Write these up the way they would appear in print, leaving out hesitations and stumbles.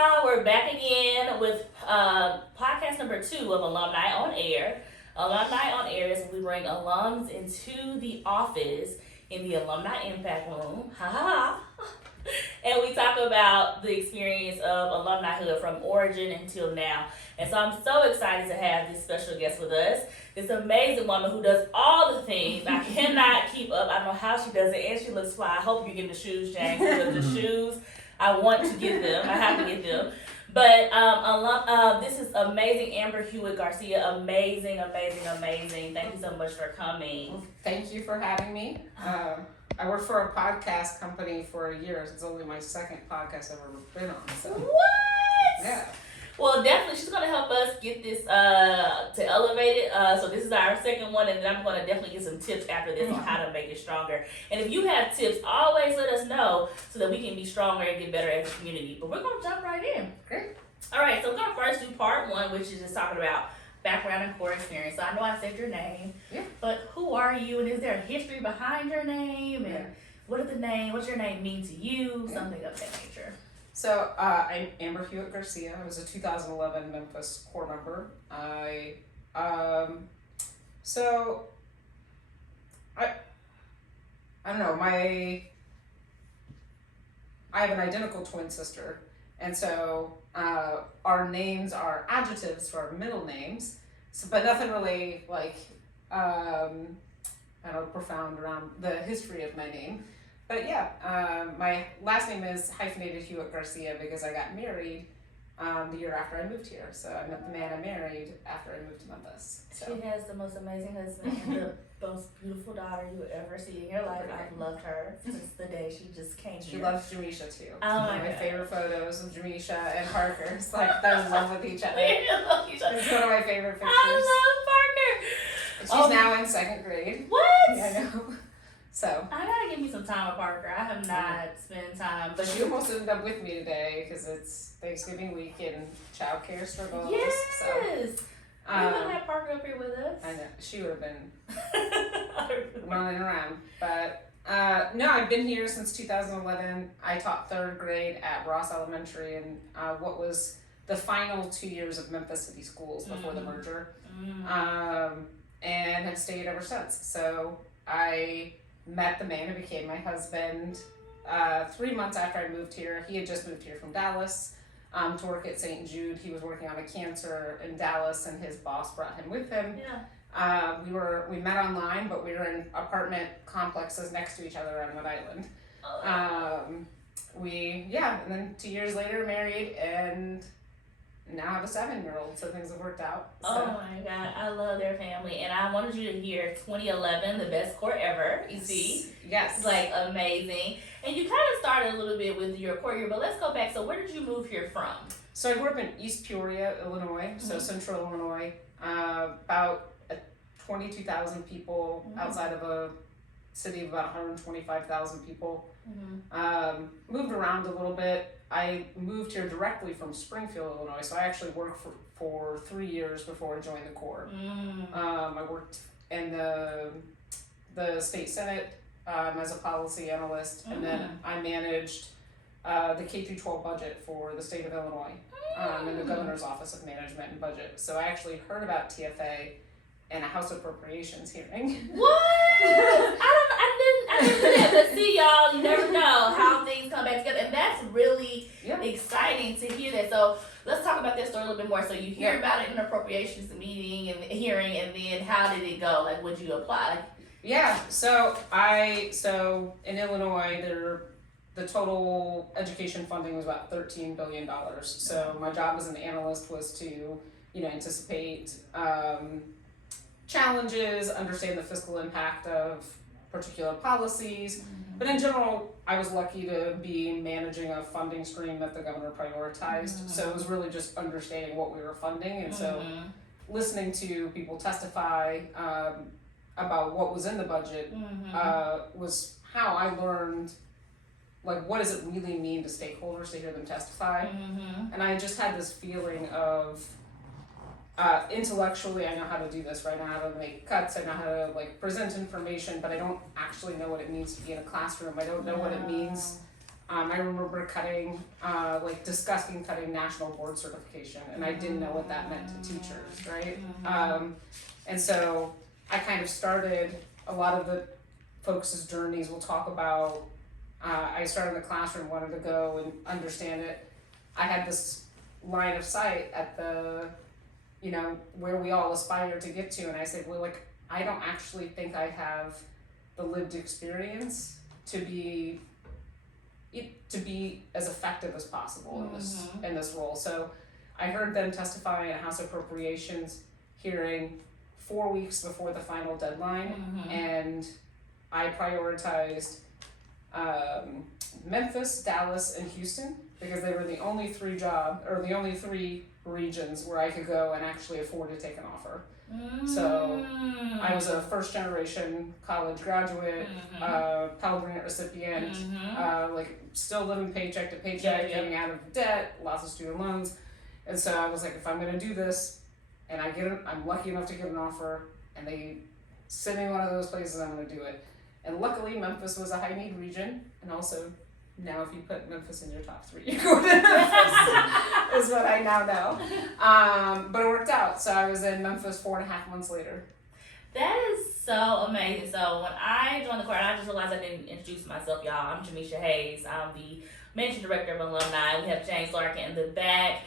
y'all. We're back again with podcast number 2 of Alumni on Air. Alumni on Air is when we bring alums into the office in the Alumni Impact Room. Ha ha ha. And we talk about the experience of alumnihood from origin until now. And so I'm so excited to have this special guest with us. This amazing woman who does all the things. I cannot keep up. I don't know how she does it, and she looks fly. I hope you're getting the shoes, James, because the shoes, I want to get them. I have to get them. But this is amazing, Amber Huett-Garcia. Amazing, amazing, amazing. Thank you so much for coming. Well, thank you for having me. I worked for a podcast company for a year. It's only my second podcast I've ever been on. So. What? Yeah. Well, definitely, she's going to help us get this to elevate it. So this is our second one, and then I'm going to definitely get some tips after this on how to make it stronger. And if you have tips, always let us know so that we can be stronger and get better as a community. But we're going to jump right in. Great. All right, so we're going to first do part 1, which is just talking about background and core experience. So I know I said your name, but who are you, and is there a history behind your name, and what's your name mean to you, something of that nature. So I'm Amber Huett-Garcia. I was a 2011 Memphis core member. I don't know, I have an identical twin sister, and so our names are adjectives for our middle names, but nothing really profound around the history of my name. But my last name is hyphenated Huett-Garcia because I got married the year after I moved here. So I met the man I married after I moved to Memphis. So. She has the most amazing husband and the most beautiful daughter you would ever see in your life. I've loved her since the day she just came here. She loves Jamisha too. Oh my God. God. Favorite photos of Jamisha and Parker. It's like they're in love with each other. They love each other. It's one of my favorite pictures. I love Parker. She's now in 2nd grade. What? Yeah, I know. So I gotta give me some time with Parker. I have not spent time, but she almost ended up with me today because it's Thanksgiving week and childcare struggles. Yes. So, we would have Parker up here with us. I know she would have been running around, but no, I've been here since 2011. I taught 3rd grade at Ross Elementary, and what was the final 2 years of Memphis City Schools before the merger, and have stayed ever since. So I met the man who became my husband 3 months after I moved here. He had just moved here from Dallas to work at St. Jude. He was working on a cancer in Dallas, and his boss brought him with him. Yeah. We met online, but we were in apartment complexes next to each other on Rhode Island. And then 2 years later married, and now I have a 7-year-old, so things have worked out. So. Oh my God, I love their family, and I wanted you to hear 2011, the best core ever. You see, yes, like amazing. And you kind of started a little bit with your core year, but let's go back. So where did you move here from? So I grew up in East Peoria, Illinois, so central Illinois. About 22,000 people outside of a city of about 125,000 people. Moved around a little bit. I moved here directly from Springfield, Illinois, so I actually worked for 3 years before I joined the Corps. I worked in the state senate as a policy analyst, and then I managed the K-12 budget for the state of Illinois in the governor's office of management and budget. So I actually heard about TFA in a House Appropriations hearing. What? I didn't do that. But see, y'all, you never know how things come back together, and that's really exciting to hear that. So let's talk about that story a little bit more. So you hear about it in an appropriations meeting and hearing, and then how did it go? Like, would you apply? So in Illinois, the total education funding was about $13 billion. So my job as an analyst was to, anticipate challenges, understand the fiscal impact of particular policies. But in general, I was lucky to be managing a funding stream that the governor prioritized. So it was really just understanding what we were funding. And so listening to people testify about what was in the budget was how I learned, what does it really mean to stakeholders to hear them testify. And I just had this feeling of intellectually, I know how to do this, right? I know how to make cuts, I know how to present information, but I don't actually know what it means to be in a classroom. I don't know what it means I remember discussing cutting national board certification, and I didn't know what that meant to teachers, right? And so I kind of started, a lot of the folks' journeys will talk about, I started in the classroom, wanted to go and understand it. I had this line of sight at the, where we all aspire to get to, and I said, well, like, I don't actually think I have the lived experience to be as effective as possible in this role. So I heard them testify in a House Appropriations hearing 4 weeks before the final deadline, and I prioritized Memphis, Dallas, and Houston because they were the only three regions where I could go and actually afford to take an offer. So I was a first generation college graduate, Pell Grant recipient, still living paycheck to paycheck, getting out of debt, lots of student loans. And so I was like, if I'm gonna do this and I'm lucky enough to get an offer and they send me one of those places, I'm gonna do it. And luckily Memphis was a high need region, and also now if you put Memphis in your top 3, you go to Memphis, is what I now know. But it worked out. So I was in Memphis 4.5 months later. That is so amazing. So when I joined the court, I just realized I didn't introduce myself, y'all. I'm Jamisha Hayes. I'm the Managing Director of Alumni. We have James Larkin in the back,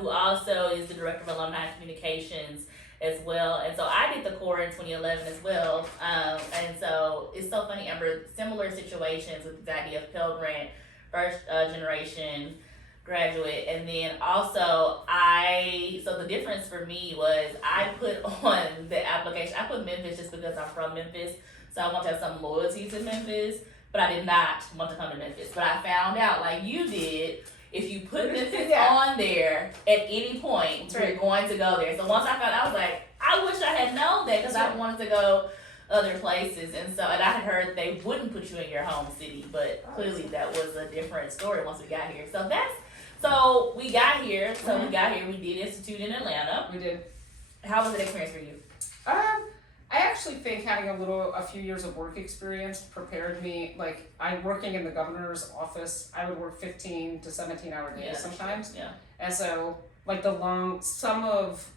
who also is the Director of Alumni Communications as well. And so I did the core in 2011 as well. And so it's so funny, Amber, similar situations with the idea of Pell Grant, first generation graduate. And then also so the difference for me was I put on the application, I put Memphis just because I'm from Memphis. So I want to have some loyalty to Memphis, but I did not want to come to Memphis. But I found out, like you did, if you put Memphis on there at any point, you're going to go there. So once I found out, I was like, I wish I had known that because I wanted to go other places. And I had heard they wouldn't put you in your home city, but clearly that was a different story once we got here. So we got here. We did institute in Atlanta. We did. How was the experience for you? I actually think having a few years of work experience prepared me. Like, I'm working in the governor's office. I would work 15 to 17 hour days sometimes. Yeah. And so, like, some of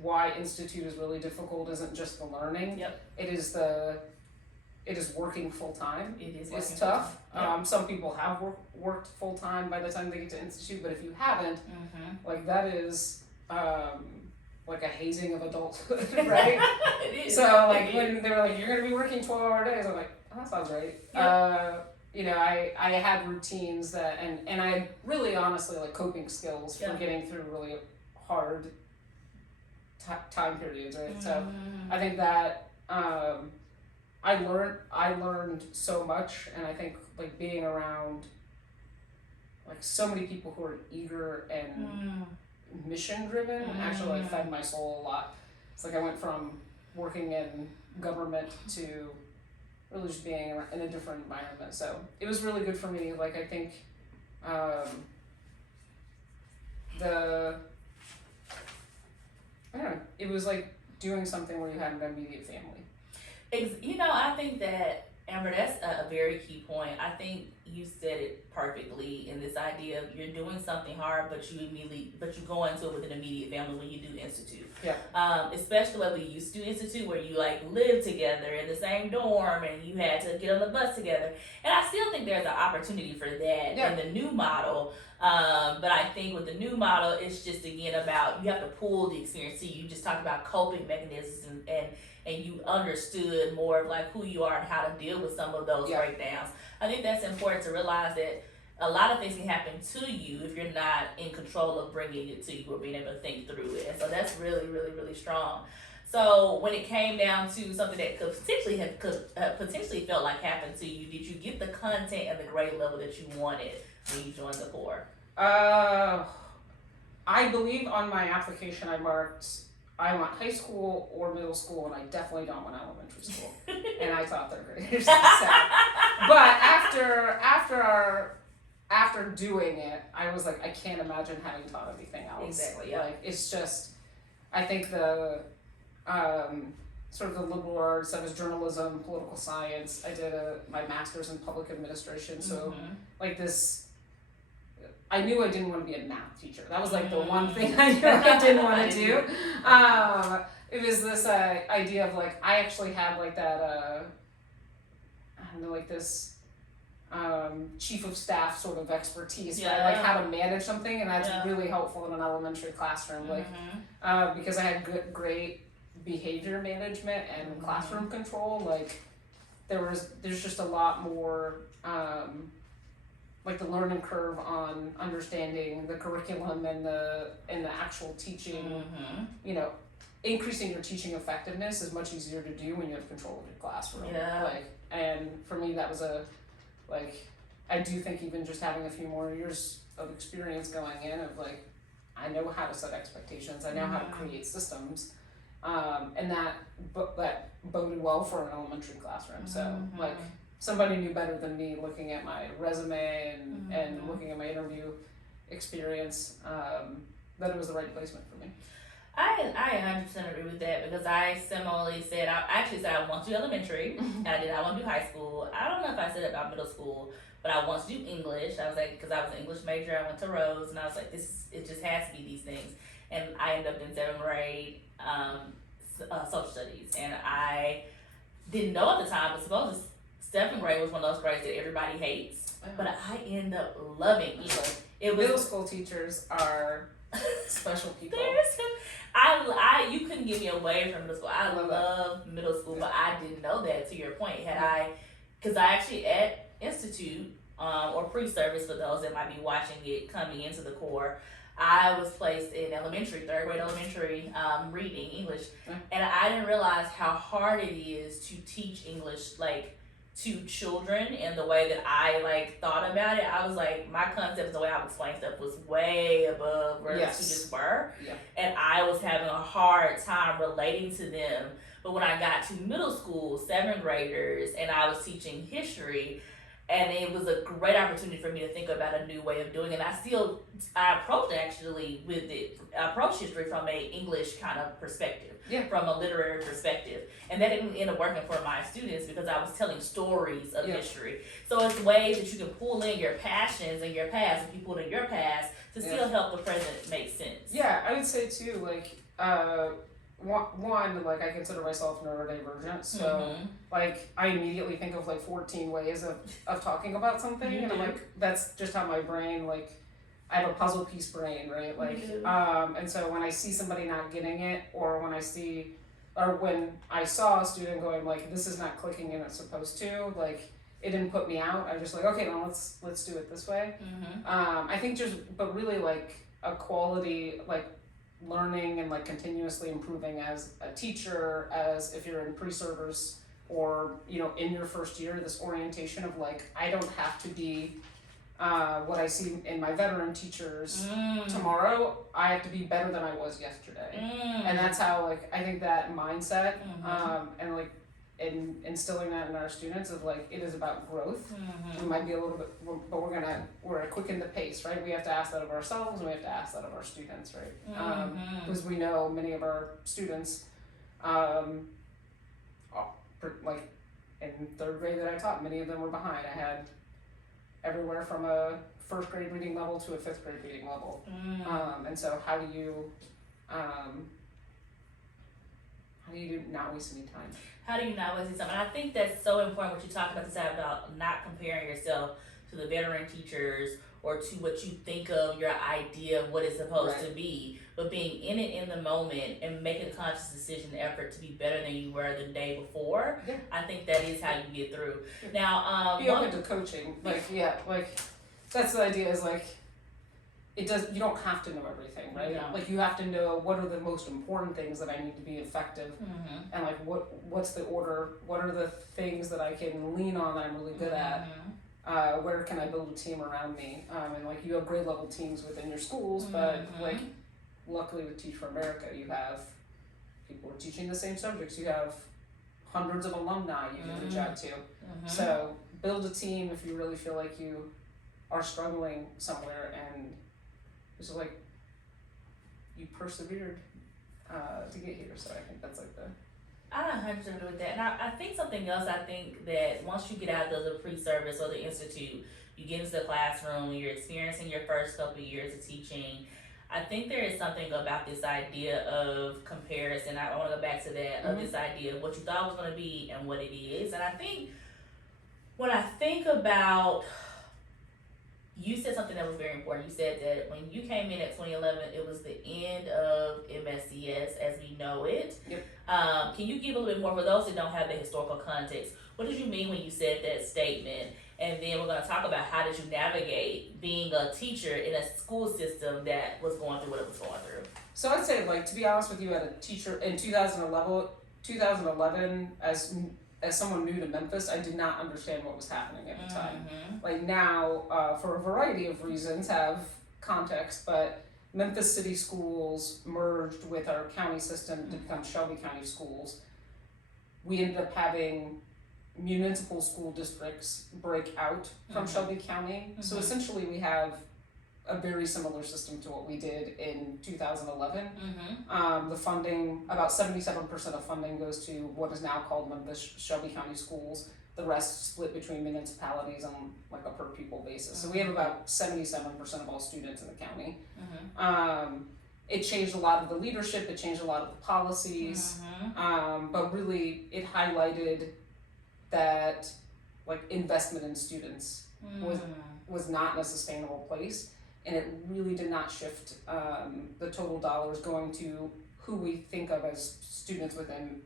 why institute is really difficult isn't just the learning. Yep. It is working full time. It's tough. Yep. Some people have worked full time by the time they get to institute, but if you haven't, like, that is like a hazing of adulthood, right? It is. So like when they were like, you're gonna be working 12-hour days, I'm like, oh, that sounds right. Yep. I had routines and I had really honestly like coping skills for getting through really hard time periods, right? So I think that I learned so much, and I think like being around like so many people who are eager and mission driven actually like fed my soul a lot. It's like I went from working in government to really just being in a different environment. So it was really good for me. Like I think it was like doing something where you had an immediate family. I think that, Amber, that's a very key point. I think you said it perfectly in this idea of you're doing something hard, but you go into it with an immediate family when you do institute. Yeah. Especially what we used to do institute, where you like live together in the same dorm and you had to get on the bus together. And I still think there's an opportunity for that in the new model. But I think with the new model, it's just again about you have to pull the experience. So you just talked about coping mechanisms and you understood more of like who you are and how to deal with some of those breakdowns. I think that's important to realize that a lot of things can happen to you if you're not in control of bringing it to you or being able to think through it. And so that's really, really, really strong. So when it came down to something that could potentially felt like happened to you, did you get the content and the grade level that you wanted when you joined the Corps? I believe on my application I marked I want high school or middle school, and I definitely don't want elementary school. And I taught third graders. But after doing it, I was like, I can't imagine having taught anything else. Exactly. Yeah. Like it's just, I think sort of the liberal arts. I was journalism, political science. I did my master's in public administration. So like this, I knew I didn't want to be a math teacher. That was like the one thing I knew I didn't want to do. It was this idea of like, I actually had like that, I don't know, like this chief of staff sort of expertise, right? Like how to manage something, and that's really helpful in an elementary classroom, like because I had great behavior management and classroom control. Like there's just a lot more like the learning curve on understanding the curriculum and the actual teaching. You know, increasing your teaching effectiveness is much easier to do when you have control of your classroom. Like, and for me that was like, I do think even just having a few more years of experience going in of like, I know how to set expectations, I know how to create systems, and that boded well for an elementary classroom. So like, somebody knew better than me looking at my resume and looking at my interview experience, that it was the right placement for me. I 100% agree with that, because I similarly said, I actually said I want to do elementary, and I did not want to do high school. I don't know if I said it about middle school, but I want to do English. I was like, because I was an English major, I went to Rhodes, and I was like, it just has to be these things. And I ended up in 7th grade, social studies, and I didn't know at the time, but suppose 7th grade was one of those grades that everybody hates, but I ended up loving it. It was middle school teachers are special people. You couldn't get me away from middle school. I love middle school, but I didn't know that, to your point. Because I actually at Institute, or pre-service for those that might be watching it coming into the core, I was placed in elementary, 3rd grade elementary, reading English, and I didn't realize how hard it is to teach English, like, to children in the way that I like thought about it. I was like, my concept and the way I would explain stuff was way above where the students were. And I was having a hard time relating to them. But when I got to middle school, 7th graders, and I was teaching history, and it was a great opportunity for me to think about a new way of doing it. I approached history from a English kind of perspective, from a literary perspective. And that didn't end up working for my students because I was telling stories of history. So it's ways that you can pull in your passions and your past, if you pull in your past, to still help the present make sense. Yeah, I would say too, like, one, like, I consider myself neurodivergent, so like, I immediately think of like 14 ways of talking about something, and I'm like, that's just how my brain, like, I have a puzzle piece brain, right? Like, and so when I see somebody not getting it, or when I saw a student going like, this is not clicking and it's supposed to, like, it didn't put me out. I was just like, okay, now let's do it this way. I think but really like a quality, like, learning and like continuously improving as a teacher, as if you're in pre-service, or, you know, in your first year, this orientation of like, I don't have to be what I see in my veteran teachers tomorrow. I have to be better than I was yesterday. And that's how, like, I think that mindset, and like instilling that in our students is like, it is about growth. We might be a little bit, but we're quicken the pace, right? We have to ask that of ourselves, and we have to ask that of our students, right? Because we know many of our students, like in 3rd grade that I taught, many of them were behind. I had everywhere from a 1st grade reading level to a 5th grade reading level. And so how do you not waste any time? How do you not waste any time? And I think that's so important what you talked about, this about not comparing yourself to the veteran teachers or to what you think of your idea of what it's supposed to be, but being in it in the moment and making a conscious decision, effort to be better than you were the day before. I think that is how you get through. Now, be open to coaching. Like, that's the idea, is like, you don't have to know everything, right? Like, you have to know what are the most important things that I need to be effective, and like what's the order, what are the things that I can lean on that I'm really good at, where can I build a team around me, and like, you have grade level teams within your schools, but like, luckily with Teach for America, you have people who are teaching the same subjects, you have hundreds of alumni you can reach out to, so build a team if you really feel like you are struggling somewhere, and it's like, you persevered to get here. So I think that's like I 100% agree with that. And I think something else, I think that once you get out of the pre-service or the institute, you get into the classroom, you're experiencing your first couple of years of teaching. I think there is something about this idea of comparison. I want to go back to that, of this idea of what you thought was going to be and what it is. And I think when I think about, you said something that was very important. You said that when you came in at 2011, it was the end of MSCS as we know it. Yep. Can you give a little bit more for those that don't have the historical context? What did you mean when you said that statement? And then we're going to talk about how did you navigate being a teacher in a school system that was going through what it was going through? So I'd say, like, to be honest with you, as a teacher in 2011, as someone new to Memphis, I did not understand what was happening at the time. Like now, for a variety of reasons, have context, but Memphis City Schools merged with our county system to become Shelby County Schools. We ended up having municipal school districts break out from Shelby County. So essentially we have a very similar system to what we did in 2011. The funding, about 77% of funding goes to what is now called Memphis Shelby County Schools. The rest split between municipalities on like a per pupil basis. So we have about 77% of all students in the county. It changed a lot of the leadership, it changed a lot of the policies, but really it highlighted that like investment in students was not in a sustainable place, and it really did not shift the total dollars going to who we think of as students within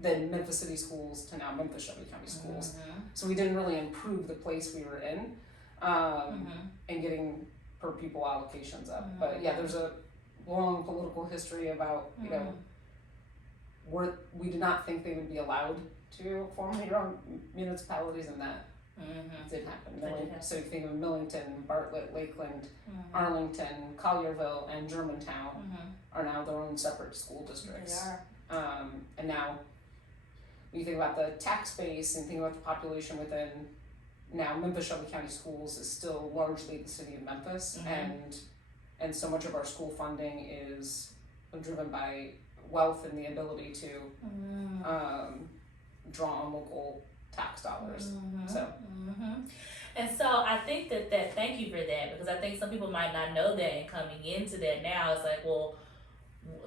the Memphis City Schools to now Memphis Shelby County Schools. So we didn't really improve the place we were in and getting per pupil allocations up. But yeah, there's a long political history about, you know, we did not think they would be allowed to form their own municipalities, and that did happen. So you think of Millington, Bartlett, Lakeland, Arlington, Collierville, and Germantown are now their own separate school districts. They are. And now, when you think about the tax base and think about the population within, now Memphis Shelby County Schools is still largely the city of Memphis, and so much of our school funding is driven by wealth and the ability to draw on local tax dollars. And so I think that thank you for that, because I think some people might not know that, and coming into that now, it's like, well,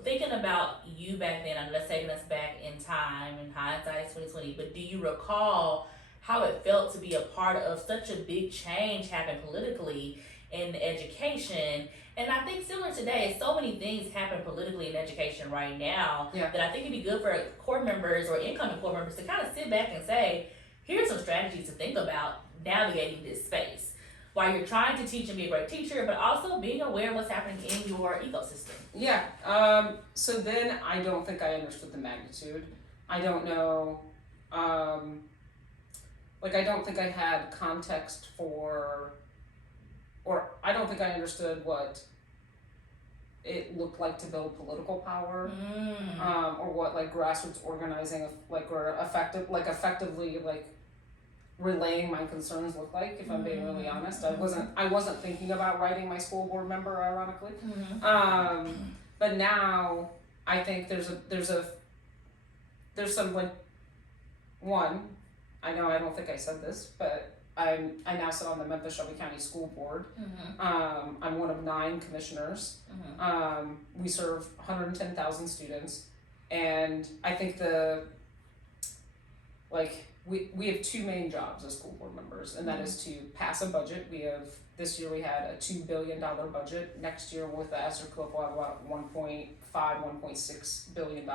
thinking about you back then, I'm just taking us back in time, in hindsight 2020, but do you recall how it felt to be a part of such a big change happen politically in education? And I think similar today, so many things happen politically in education right now that I think it'd be good for core members or incoming core members to kind of sit back and say, here's some strategies to think about navigating this space while you're trying to teach and be a great teacher, but also being aware of what's happening in your ecosystem. Yeah, so then I don't think I understood the magnitude. I don't know, I don't think I had context for, or I don't think I understood what it looked like to build political power, or what like grassroots organizing, or effectively relaying my concerns look like. If I'm being really honest, I wasn't thinking about writing my school board member, ironically. But now I think there's some like, one, I know I don't think I said this, but I now sit on the Memphis Shelby County School Board. I'm one of 9 commissioners. We serve 110,000 students, and I think we have 2 main jobs as school board members, and that is to pass a budget. This year we had a $2 billion budget. Next year with the ESSER cliff we'll have about $1.6 billion.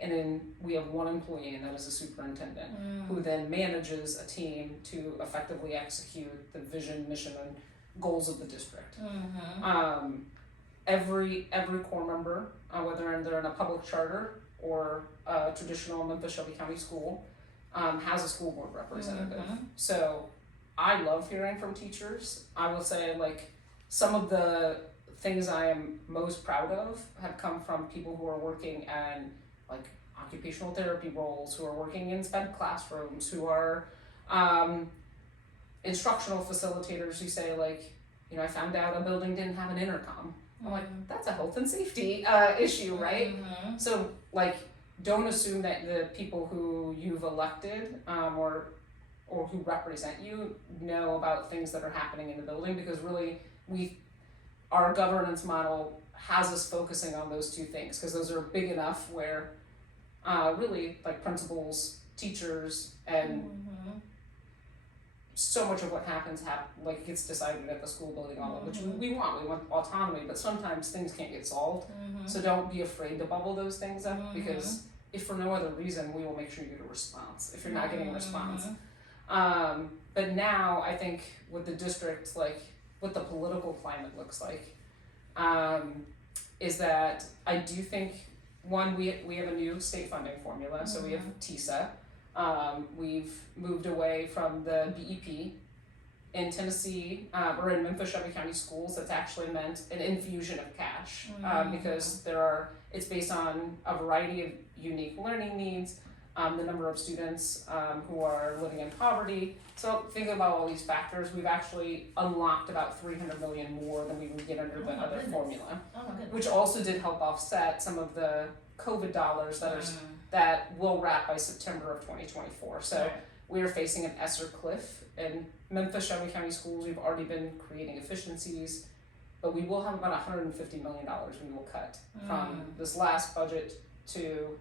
And then we have 1 employee, and that is a superintendent, who then manages a team to effectively execute the vision, mission, and goals of the district. Every core member, whether they're in a public charter or a traditional Memphis Shelby County school, has a school board representative. So I love hearing from teachers. I will say, like, some of the things I am most proud of have come from people who are working in like occupational therapy roles, who are working in sped classrooms, who are instructional facilitators who say, like, you know, I found out a building didn't have an intercom. I'm like, that's a health and safety issue, right? So like don't assume that the people who you've elected or who represent you know about things that are happening in the building, because really our governance model has us focusing on those two things, because those are big enough where really like principals, teachers, and so much of what happens like gets decided at the school building level, which we want autonomy, but sometimes things can't get solved. So don't be afraid to bubble those things up, because if for no other reason, we will make sure you get a response if you're not getting a response. But now I think with the district, like what the political climate looks like, is that I do think, one, we have a new state funding formula, so we have TISA. We've moved away from the BEP. In Tennessee, or in Memphis, Shelby County schools, that's actually meant an infusion of cash, because it's based on a variety of unique learning needs, the number of students who are living in poverty. So think about all these factors. We've actually unlocked about $300 million more than we would get under the other formula, which also did help offset some of the COVID dollars that will wrap by September of 2024. So we are facing an ESSER cliff. In Memphis, Shelby County schools, we've already been creating efficiencies, but we will have about $150 million we will cut from this last budget to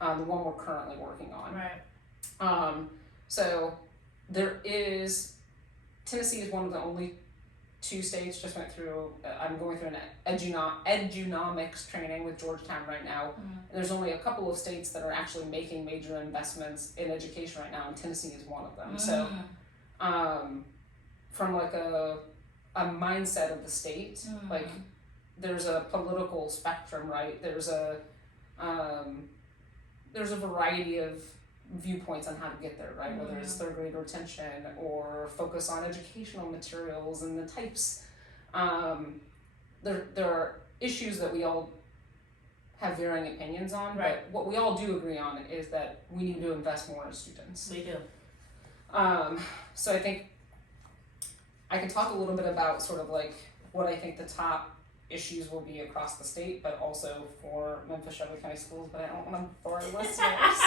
the one we're currently working on. So Tennessee is one of the only two states, just went through, I'm going through an edunomics training with Georgetown right now. There's only a couple of states that are actually making major investments in education right now, and Tennessee is one of them. So from like a mindset of the state, like there's a political spectrum, right? There's a variety of viewpoints on how to get there, right? Whether it's third grade retention or focus on educational materials and the types. There are issues that we all have varying opinions on, but what we all do agree on is that we need to invest more in students. We do. So I think I can talk a little bit about sort of like what I think the top issues will be across the state, but also for Memphis Shelby County schools, but I don't want to bore listeners.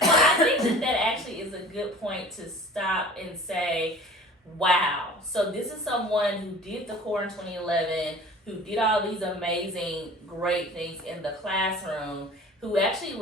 Well, I think that actually is a good point to stop and say, wow, so this is someone who did the core in 2011, who did all these amazing, great things in the classroom, who actually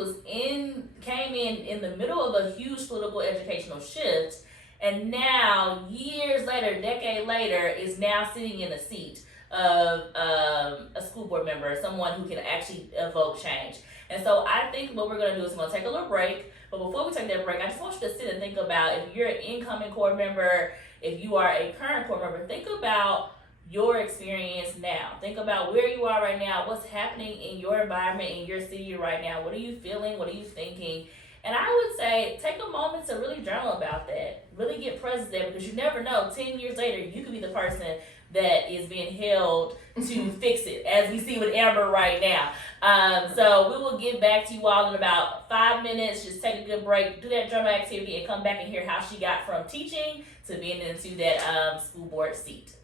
came in the middle of a huge political educational shift, and now, years later, decade later, is now sitting in a seat of a school board member, someone who can actually evoke change. And so I think what we're going to do is we're going to take a little break. But before we take that break, I just want you to sit and think about, if you're an incoming core member, if you are a current core member, think about your experience now. Think about where you are right now, what's happening in your environment, in your city right now. What are you feeling? What are you thinking? And I would say take a moment to really journal about that. Really get present there, because you never know, 10 years later, you could be the person that is being held to fix it, as we see with Amber right now. So we will get back to you all in about 5 minutes. Just take a good break, do that journal activity, and come back and hear how she got from teaching to being into that school board seat.